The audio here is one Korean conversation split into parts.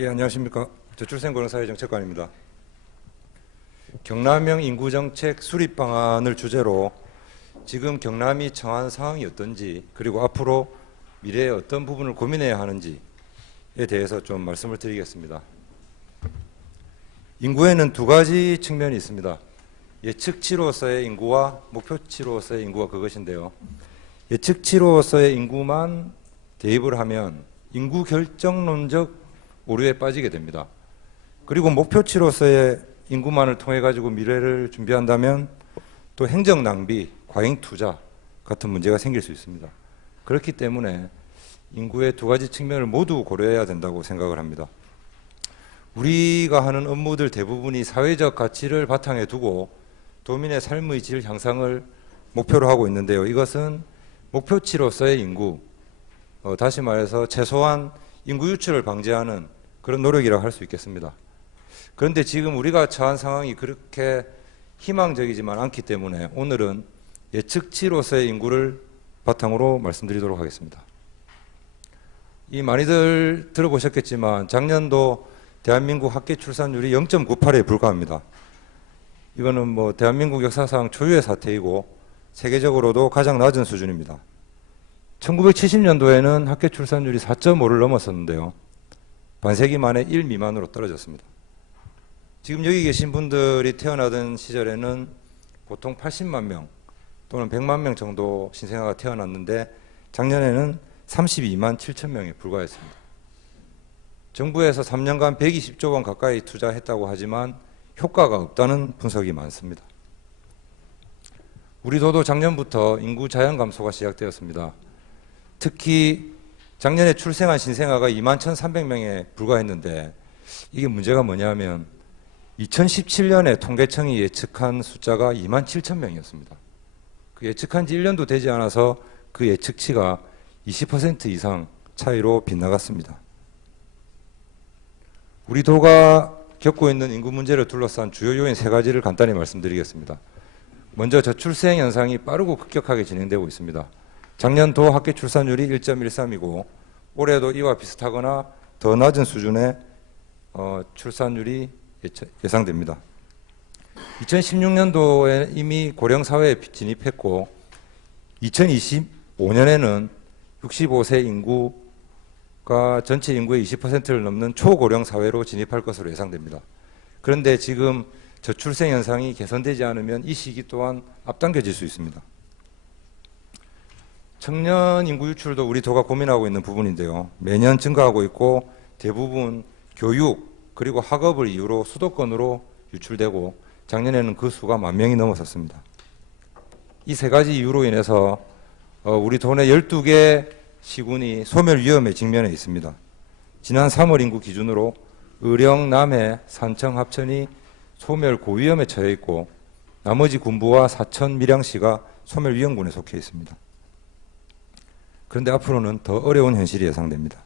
예, 안녕하십니까. 저출생고령사회정책관입니다. 경남형 인구정책 수립 방안을 주제로 지금 경남이 처한 상황이 어떤지, 그리고 앞으로 미래에 어떤 부분을 고민해야 하는지에 대해서 좀 말씀을 드리겠습니다. 인구에는 두 가지 측면이 있습니다. 예측치로서의 인구와 목표치로서의 인구가 그것인데요. 예측치로서의 인구만 대입을 하면 인구 결정론적 오류에 빠지게 됩니다. 그리고 목표치로서의 인구만을 통해 가지고 미래를 준비한다면 또 행정 낭비, 과잉 투자 같은 문제가 생길 수 있습니다. 그렇기 때문에 인구의 두 가지 측면을 모두 고려해야 된다고 생각을 합니다. 우리가 하는 업무들 대부분이 사회적 가치를 바탕에 두고 도민의 삶의 질 향상을 목표로 하고 있는데요. 이것은 목표치로서의 인구, 다시 말해서 최소한 인구 유출을 방지하는 그런 노력이라고 할 수 있겠습니다. 그런데 지금 우리가 처한 상황이 그렇게 희망적이지만 않기 때문에 오늘은 예측치로서의 인구를 바탕으로 말씀드리도록 하겠습니다. 이 많이들 들어보셨겠지만 작년도 대한민국 합계 출산율이 0.98에 불과합니다. 이거는 뭐 대한민국 역사상 초유의 사태이고 세계적으로도 가장 낮은 수준입니다. 1970년도에는 합계 출산율이 4.5를 넘었었는데요. 반세기 만에 1 미만으로 떨어졌습니다. 지금 여기 계신 분들이 태어나던 시절에는 보통 80만 명 또는 100만 명 정도 신생아가 태어났는데 작년에는 32만 7천 명에 불과했습니다. 정부에서 3년간 120조 원 가까이 투자했다고 하지만 효과가 없다는 분석이 많습니다. 우리도도 작년부터 인구 자연 감소가 시작되었습니다. 특히 작년에 출생한 신생아가 21,300명에 불과했는데 이게 문제가 뭐냐면 2017년에 통계청이 예측한 숫자가 27,000명이었습니다. 그 예측한 지 1년도 되지 않아서 그 예측치가 20% 이상 차이로 빗나갔습니다. 우리 도가 겪고 있는 인구 문제를 둘러싼 주요 요인 3가지를 간단히 말씀드리겠습니다. 먼저 저출생 현상이 빠르고 급격하게 진행되고 있습니다. 작년 도 합계 출산율이 1.13이고 올해도 이와 비슷하거나 더 낮은 수준의 출산율이 예상됩니다. 2016년도에 이미 고령사회에 진입했고 2025년에는 65세 인구가 전체 인구의 20%를 넘는 초고령 사회로 진입할 것으로 예상됩니다. 그런데 지금 저출생 현상이 개선되지 않으면 이 시기 또한 앞당겨질 수 있습니다. 청년 인구 유출도 우리 도가 고민하고 있는 부분인데요. 매년 증가하고 있고 대부분 교육 그리고 학업을 이유로 수도권으로 유출되고 작년에는 그 수가 10,000명이 넘어섰습니다. 이 3가지 이유로 인해서 우리 도내 12개 시군이 소멸 위험에 직면해 있습니다. 지난 3월 인구 기준으로 의령, 남해, 산청, 합천이 소멸 고위험에 처해 있고 나머지 군부와 사천, 밀양시가 소멸 위험군에 속해 있습니다. 그런데 앞으로는 더 어려운 현실이 예상됩니다.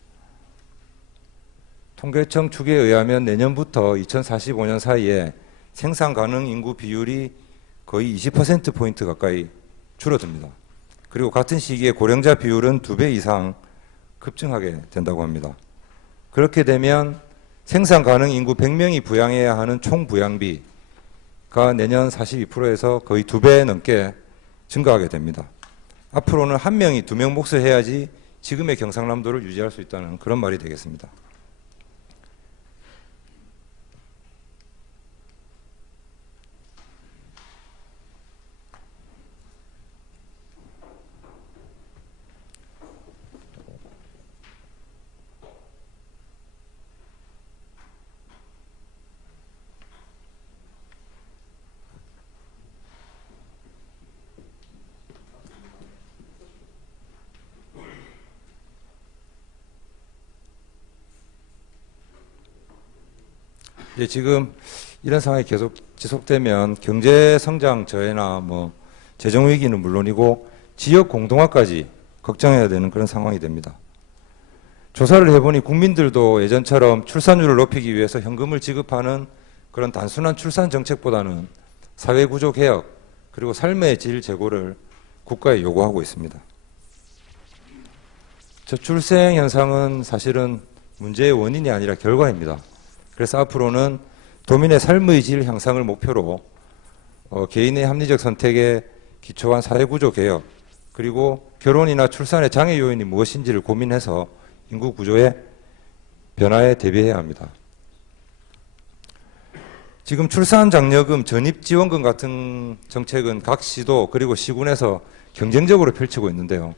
통계청 추계에 의하면 내년부터 2045년 사이에 생산 가능 인구 비율이 거의 20%포인트 가까이 줄어듭니다. 그리고 같은 시기에 고령자 비율은 2배 이상 급증하게 된다고 합니다. 그렇게 되면 생산 가능 인구 100명이 부양해야 하는 총 부양비가 내년 42%에서 거의 2배 넘게 증가하게 됩니다. 앞으로는 1명이 2명 몫을 해야지 지금의 경상남도를 유지할 수 있다는 그런 말이 되겠습니다. 예, 지금 이런 상황이 계속 지속되면 경제 성장 저해나 뭐 재정 위기는 물론이고 지역 공동화까지 걱정해야 되는 그런 상황이 됩니다. 조사를 해보니 국민들도 예전처럼 출산율을 높이기 위해서 현금을 지급하는 그런 단순한 출산 정책보다는 사회 구조 개혁 그리고 삶의 질 제고를 국가에 요구하고 있습니다. 저출생 현상은 사실은 문제의 원인이 아니라 결과입니다. 그래서 앞으로는 도민의 삶의 질 향상을 목표로 개인의 합리적 선택에 기초한 사회구조 개혁, 그리고 결혼이나 출산의 장애 요인이 무엇인지를 고민해서 인구 구조의 변화에 대비해야 합니다. 지금 출산장려금, 전입지원금 같은 정책은 각 시도 그리고 시군에서 경쟁적으로 펼치고 있는데요.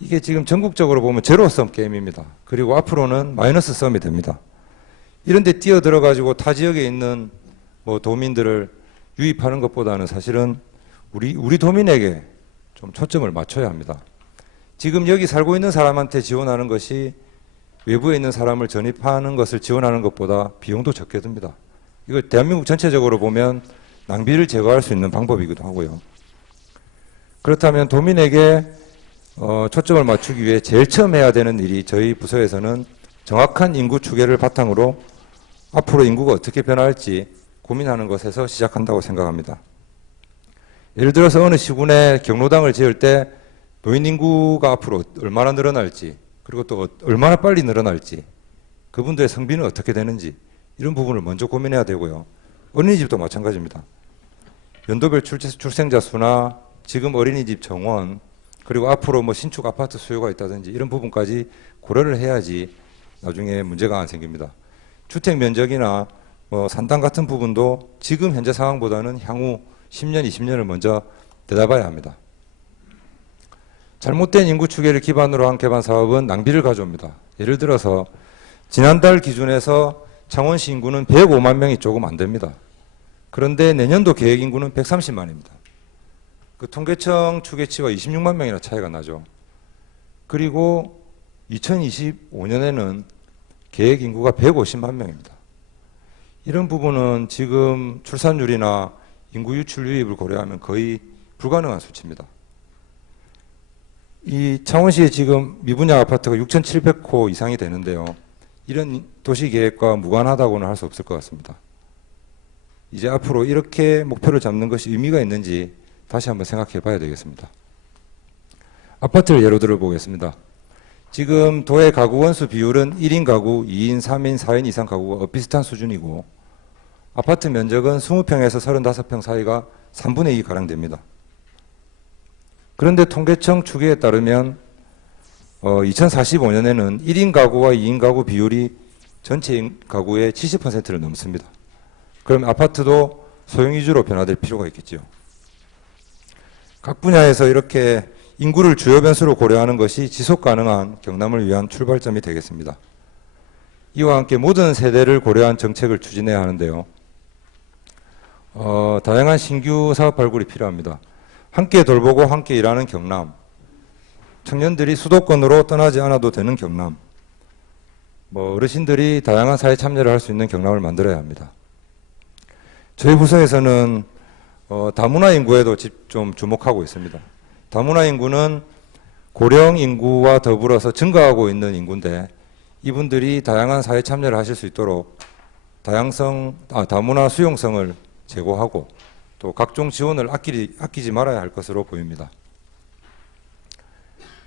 이게 지금 전국적으로 보면 제로섬 게임입니다. 그리고 앞으로는 마이너스 썸이 됩니다. 이런 데 뛰어들어 가지고 타 지역에 있는 도민들을 유입하는 것보다는 사실은 우리 도민에게 좀 초점을 맞춰야 합니다. 지금 여기 살고 있는 사람한테 지원하는 것이 외부에 있는 사람을 전입하는 것을 지원하는 것보다 비용도 적게 듭니다. 이거 대한민국 전체적으로 보면 낭비를 제거할 수 있는 방법이기도 하고요. 그렇다면 도민에게 초점을 맞추기 위해 제일 처음 해야 되는 일이 저희 부서에서는 정확한 인구 추계를 바탕으로 앞으로 인구가 어떻게 변화할지 고민하는 것에서 시작한다고 생각합니다. 예를 들어서 어느 시군에 경로당을 지을 때 노인 인구가 앞으로 얼마나 늘어날지, 그리고 또 얼마나 빨리 늘어날지, 그분들의 성비는 어떻게 되는지 이런 부분을 먼저 고민해야 되고요. 어린이집도 마찬가지입니다. 연도별 출생자 수나 지금 어린이집 정원, 그리고 앞으로 신축 아파트 수요가 있다든지 이런 부분까지 고려를 해야지 나중에 문제가 안 생깁니다. 주택 면적이나 산당 같은 부분도 지금 현재 상황보다는 향후 10년, 20년을 먼저 내다봐야 합니다. 잘못된 인구 추계를 기반으로 한 개발 사업은 낭비를 가져옵니다. 예를 들어서 지난달 기준에서 창원시 인구는 105만 명이 조금 안 됩니다. 그런데 내년도 계획 인구는 130만입니다. 그 통계청 추계치와 26만 명이나 차이가 나죠. 그리고 2025년에는 계획 인구가 150만 명입니다. 이런 부분은 지금 출산율이나 인구 유출 유입을 고려하면 거의 불가능한 수치입니다. 이 창원시에 지금 미분양 아파트가 6,700호 이상이 되는데요. 이런 도시계획과 무관하다고는 할 수 없을 것 같습니다. 이제 앞으로 이렇게 목표를 잡는 것이 의미가 있는지 다시 한번 생각해 봐야 되겠습니다. 아파트를 예로 들어보겠습니다. 지금 도의 가구 원수 비율은 1인 가구, 2인, 3인, 4인 이상 가구가 비슷한 수준이고 아파트 면적은 20평에서 35평 사이가 3분의 2가량 됩니다. 그런데 통계청 추계에 따르면 2045년에는 1인 가구와 2인 가구 비율이 전체 가구의 70%를 넘습니다. 그럼 아파트도 소형 위주로 변화될 필요가 있겠죠. 각 분야에서 이렇게 인구를 주요 변수로 고려하는 것이 지속 가능한 경남을 위한 출발점이 되겠습니다. 이와 함께 모든 세대를 고려한 정책을 추진해야 하는데요. 다양한 신규 사업 발굴이 필요합니다. 함께 돌보고 함께 일하는 경남, 청년들이 수도권으로 떠나지 않아도 되는 경남, 어르신들이 다양한 사회 참여를 할 수 있는 경남을 만들어야 합니다. 저희 부서에서는 다문화 인구에도 좀 주목하고 있습니다. 다문화 인구는 고령 인구와 더불어서 증가하고 있는 인구인데 이분들이 다양한 사회 참여를 하실 수 있도록 다문화 수용성을 제고하고 또 각종 지원을 아끼지 말아야 할 것으로 보입니다.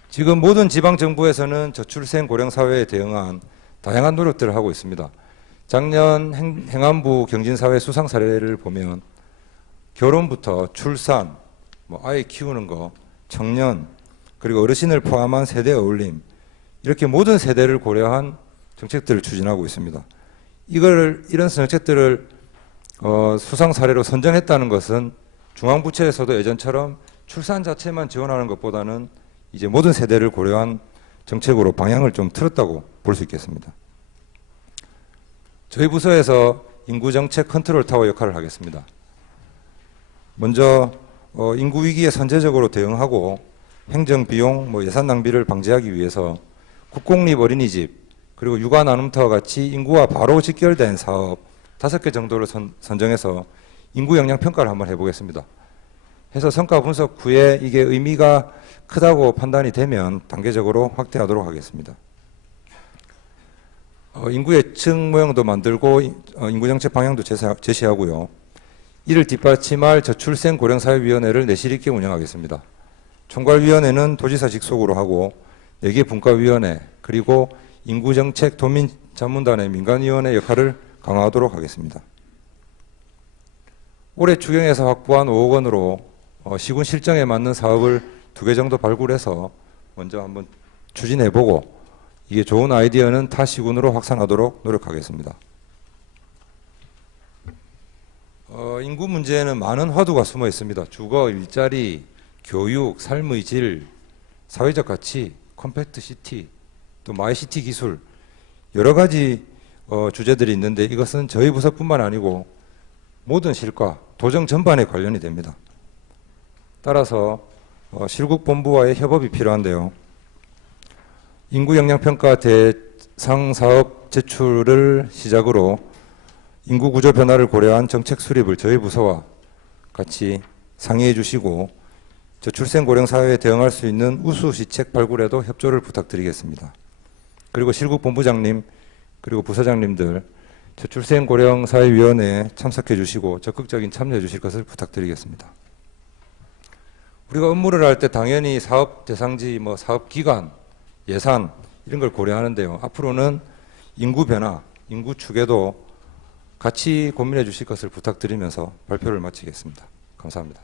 지금 모든 지방정부에서는 저출생 고령 사회에 대응한 다양한 노력들을 하고 있습니다. 작년 행안부 경진사회 수상 사례를 보면 결혼부터 출산, 아이 키우는 거, 청년, 그리고 어르신을 포함한 세대 어울림, 이렇게 모든 세대를 고려한 정책들을 추진하고 있습니다. 이런 정책들을 수상 사례로 선정했다는 것은 중앙부처에서도 예전처럼 출산 자체만 지원하는 것보다는 이제 모든 세대를 고려한 정책으로 방향을 좀 틀었다고 볼 수 있겠습니다. 저희 부서에서 인구정책 컨트롤 타워 역할을 하겠습니다. 먼저 인구 위기에 선제적으로 대응하고 행정비용, 예산 낭비를 방지하기 위해서 국공립 어린이집, 그리고 육아 나눔터와 같이 인구와 바로 직결된 사업 5개 정도를 선정해서 인구 영향 평가를 한번 해보겠습니다. 해서 성과 분석 후에 이게 의미가 크다고 판단이 되면 단계적으로 확대하도록 하겠습니다. 인구 예측 모형도 만들고 인구정책 방향도 제시하고요. 이를 뒷받침할 저출생 고령사회위원회를 내실 있게 운영하겠습니다. 총괄위원회는 도지사 직속으로 하고 4개 분과위원회, 그리고 인구정책 도민자문단의 민간위원회 역할을 강화하도록 하겠습니다. 올해 추경에서 확보한 5억 원으로 시군 실정에 맞는 사업을 2개 정도 발굴해서 먼저 한번 추진해보고 이게 좋은 아이디어는 타 시군으로 확산하도록 노력하겠습니다. 인구 문제에는 많은 화두가 숨어 있습니다. 주거, 일자리, 교육, 삶의 질, 사회적 가치, 컴팩트 시티, 또 마이시티 기술 여러 가지 주제들이 있는데 이것은 저희 부서뿐만 아니고 모든 실과, 도정 전반에 관련이 됩니다. 따라서 실국본부와의 협업이 필요한데요. 인구영향평가 대상 사업 제출을 시작으로 인구구조 변화를 고려한 정책 수립을 저희 부서와 같이 상의해 주시고 저출생 고령 사회에 대응할 수 있는 우수 시책 발굴에도 협조를 부탁드리겠습니다. 그리고 실국본부장님 그리고 부서장님들 저출생 고령 사회위원회에 참석해 주시고 적극적인 참여해 주실 것을 부탁드리겠습니다. 우리가 업무를 할 때 당연히 사업 대상지, 사업 기간, 예산 이런 걸 고려하는데요. 앞으로는 인구 변화, 인구 추계도 같이 고민해 주실 것을 부탁드리면서 발표를 마치겠습니다. 감사합니다.